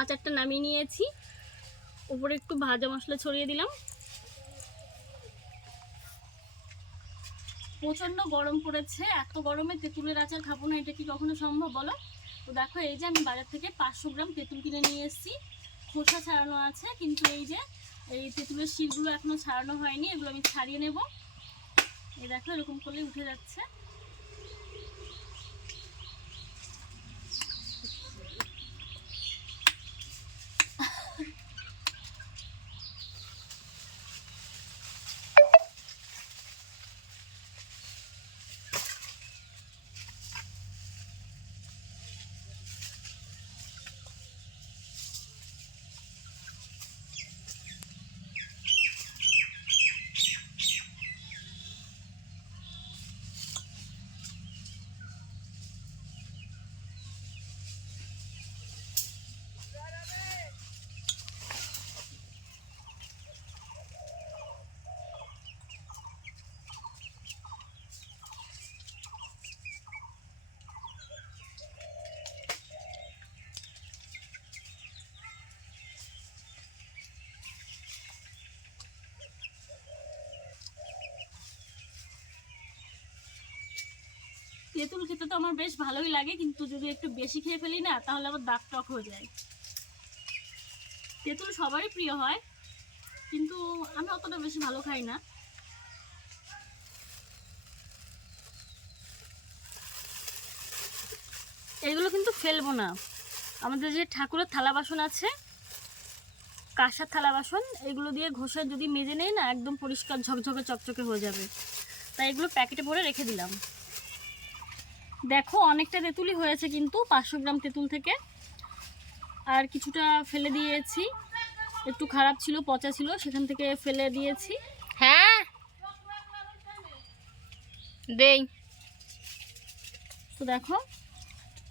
আচারটা নামিয়ে নিয়েছি। উপরে একটু ভাজা মশলা ছড়িয়ে দিলাম। প্রচণ্ড গরম পড়েছে, এত গরমে তেঁতুলের আচার খাব না, এটা কি কখনো সম্ভব বলো? তো দেখো, এই যে আমি বাজার থেকে পাঁচশো গ্রাম তেঁতুল কিনে নিয়ে এসেছি। খোসা ছাড়ানো আছে, কিন্তু এই যে, এই তেঁতুলের শিরগুলো এখনও ছাড়ানো হয়নি, এগুলো আমি ছাড়িয়ে নেব। এই দেখো, এরকম করলে উঠে যাচ্ছে। তেঁতুল খেতে তো আমার বেশ ভালোই লাগে, কিন্তু যদি একটু বেশি খেয়ে ফেলি না, তাহলে আবার দাগ টক হয়ে যায়। তেঁতুল সবারই প্রিয় হয়, কিন্তু আমি অতটা বেশি ভালো খাই না। এগুলো কিন্তু ফেলব না। আমাদের যে ঠাকুরের থালা বাসন আছে, কাঁসার থালা বাসন, এগুলো দিয়ে ঘষে যদি মেজে নেই না, একদম পরিষ্কার ঝকঝকে চকচকে হয়ে যাবে। তাই এগুলো প্যাকেটে ভরে রেখে দিলাম। দেখো অনেকটা তেঁতুলই হয়েছে কিন্তু পাঁচশো গ্রাম তেঁতুল থেকে। আর কিছুটা ফেলে দিয়েছি। একটু খারাপ ছিল পচা ছিল সেখান থেকে ফেলে দিয়েছি। হ্যাঁ? দেই। তো দেখো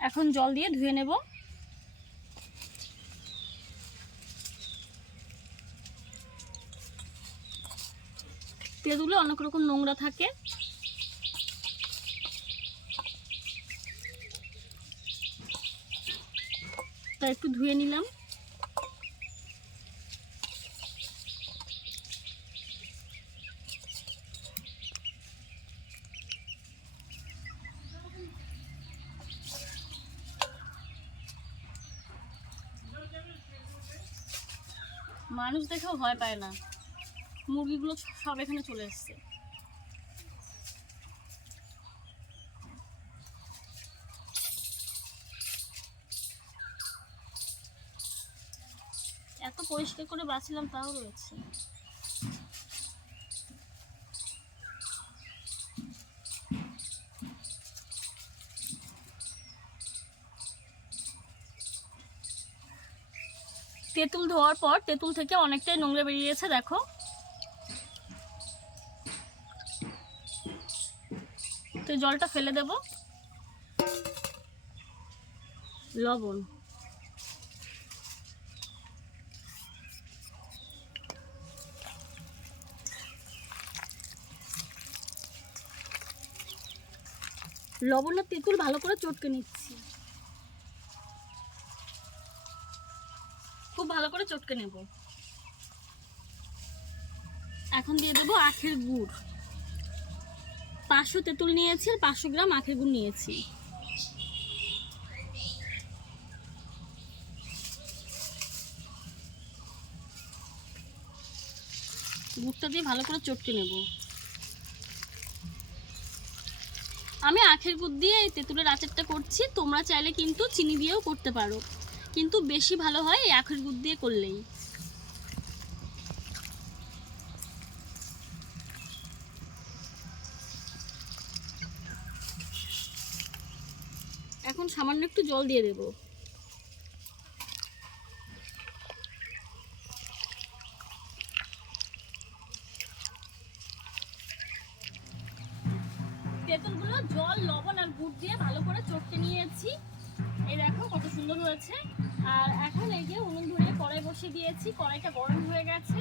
এখন জল দিয়ে ধুয়ে নেব। তেঁতুলে অনেক রকম নোংরা থাকে। তা একটু ধুয়ে নিলাম। মানুষ দেখেও ভয় পায় না। মুরগিগুলো সব এখানে চলে এসছে এত পরিষ্কার করে বাঁচলাম, তাও রয়েছে। তেঁতুল ধোয়ার পর তেঁতুল থেকে অনেকটাই নোংরা বেরিয়েছে, দেখো। তো জলটা ফেলে দেব। লবণ। লবণ আর তেঁতুল ভালো করে চটকে নিচ্ছি। খুব ভালো করে চটকে নেব। এখন দিয়ে দেবো আখের গুড়। পাঁচশো তেঁতুল নিয়েছি আর পাঁচশো গ্রাম আখের গুড় নিয়েছি। গুড়টা দিয়ে ভালো করে চটকে নেব। আমি আখের গুড় দিয়ে এই তেঁতুলের আচারটা করছি, তোমরা চাইলে কিন্তু চিনি দিয়েও করতে পারো। কিন্তু বেশি ভালো হয় এই আখের গুড় দিয়ে করলেই। এখন সামান্য একটু জল দিয়ে দেব। তেঁতুলগুলো জল, লবণ আর গুড় দিয়ে ভালো করে চটকে নিয়েছি। এই দেখো কত সুন্দর হয়েছে। আর এখন এই যে উনুন ধরিয়ে কড়াই বসে দিয়েছি। কড়াইটা গরম হয়ে গেছে।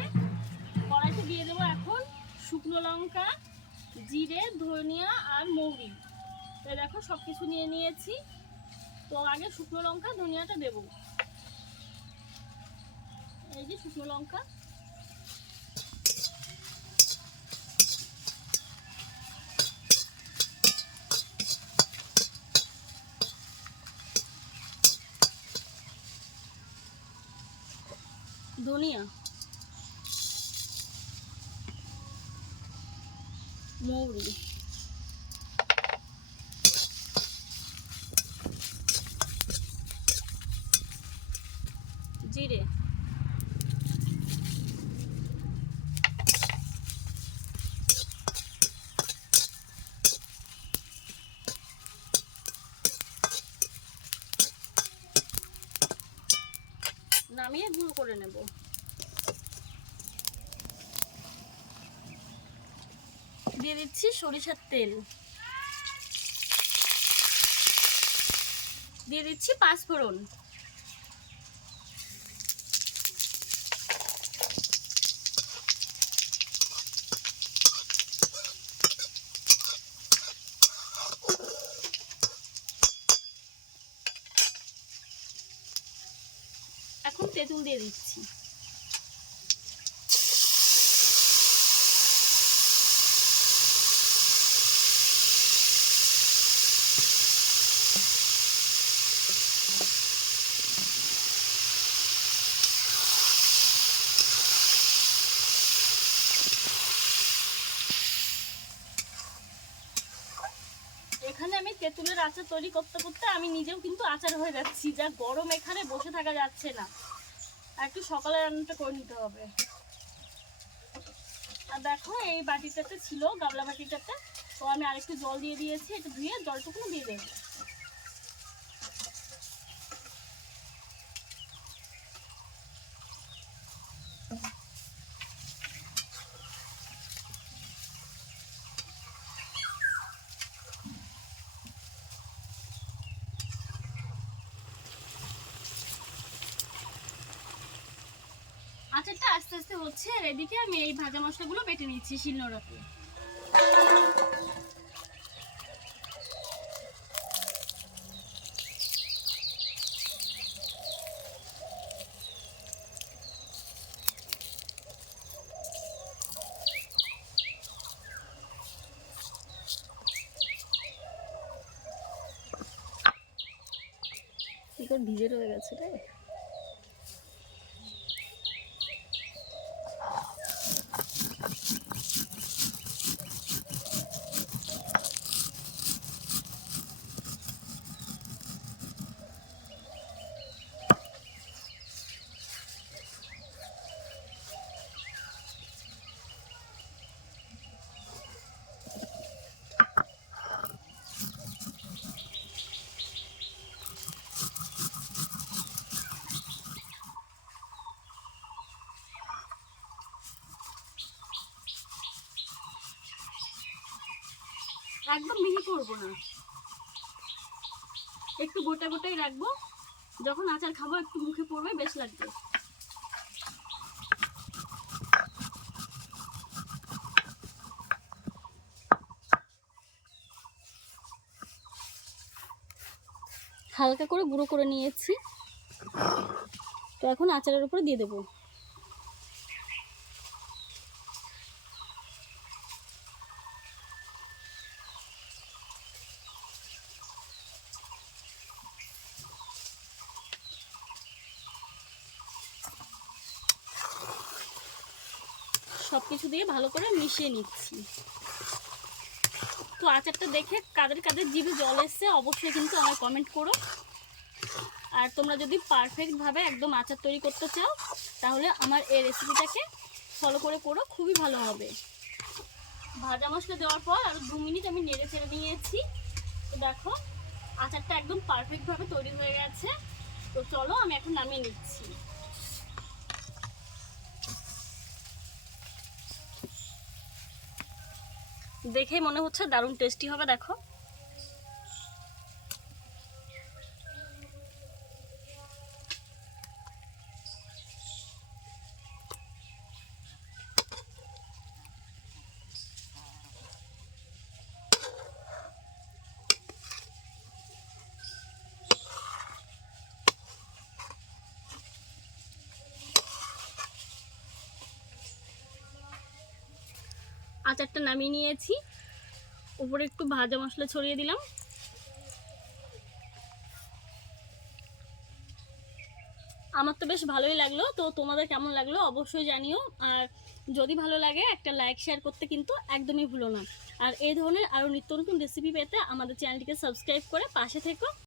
কড়াইতে দিয়ে দেবো এখন শুকনো লঙ্কা, জিরে, ধনিয়া আর মৌরি। এই দেখো সব কিছু নিয়ে নিয়েছি। তো আগে শুকনো লঙ্কা, ধনিয়াটা দেবো। এই যে শুকনো লঙ্কা। ধনিয়া মৌরি জিরে নামিয়ে গুঁড়ো করে নেব। দিয়ে দিচ্ছি সরিষার তেল। দিয়ে দিচ্ছি পাঁচফোড়ন। এখন তেঁতুল দিয়ে দিচ্ছি। এখানে আমি তেঁতুলের আচার তৈরি করতে করতে আমি নিজেও কিন্তু আচার হয়ে যাচ্ছি। যা গরম এখানে বসে থাকা যাচ্ছে না। আর একটু সকালে রান্নাটা করে নিতে হবে। আর দেখো, এই বাটিটাতে ছিল গামলা বাটিটাতে। তো আমি আরেকটু জল দিয়ে দিয়েছি, একটু ধুয়ে জলটুকু দিয়ে দেবো। আচারটা আস্তে আস্তে হচ্ছে, আর এদিকে আমি এই ভাজা মশলাগুলো বেটে নিচ্ছি শিলনোড়াতে ভিজে রয়ে গেছে রে। একদম মিহি করব না। একটু গোটা গোটাই রাখব। যখন আচার খাব, একটু মুখে পড়বে, বেশ লাগবে। হালকা করে গুঁড়ো করে নিয়েছি। তো এখন আচারের উপরে দিয়ে দেবো। সব কিছু দিয়ে ভালো করে মিশিয়ে নিচ্ছি। তো আচারটা দেখে কাদের কাদের জিভে জল এসছে অবশ্যই কিন্তু আমার কমেন্ট করো। আর তোমরা যদি পারফেক্টভাবে একদম আচার তৈরি করতে চাও, তাহলে আমার এই রেসিপিটাকে ফলো করে করো, খুবই ভালো হবে। ভাজা মশলা দেওয়ার পর আর দু মিনিট আমি নেড়ে ফেলে নিয়েছি। তো দেখো, আচারটা একদম পারফেক্টভাবে তৈরি হয়ে গেছে। তো চলো আমি এখন নামিয়ে নিচ্ছি। দেখে মনে হচ্ছে দারুণ টেস্টি হবে দেখো। আচারটা নামিয়ে নিয়েছি। উপরে একটু ভাজা মশলা ছড়িয়ে দিলাম। আমার তো বেশ ভালোই লাগল, তো তোমাদের কেমন লাগল অবশ্যই জানিও। আর যদি ভালো লাগে, একটা লাইক শেয়ার করতে কিন্তু একদমই ভুলো না। আর এই ধরনের আরও নিত্য নতুন রেসিপি পেতে আমাদের চ্যানেলটিকে সাবস্ক্রাইব করে পাশে থেকো।